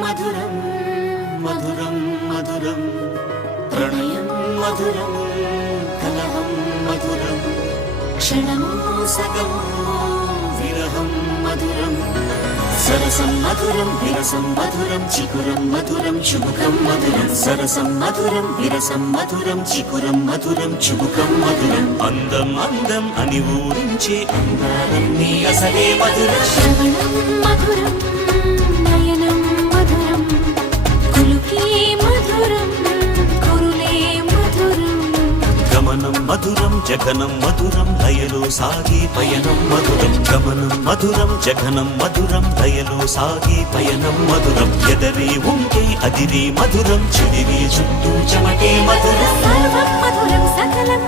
మధురం మధురం మధురం ప్రణయం మధురం కలహం మధురం క్షణము సగము విరహం మధురం సరసం మధురం విరసం మధురం చికురం మధురం చుబుకం మధురం సరసం మధురం విరసం మధురం చికురం మధురం చుబుకం మధురం అందం అందం అని ఊరించే అందాలన్నీ అసలే మధురం శ్రవణం మధురం నయనం మధురం కులుకే మధురం కురులే మధురం గమనం మధురం జగనం మధురం లయలో సాగే పయనం మధురం గమనం మధురం జగనం మధురం లయలో సాగే పయనం మధురం ఎదరే ఉంటే అదిరే మధురం చెదిరే చుట్టూ చెమటే మధురం సర్వం మధురం సకలం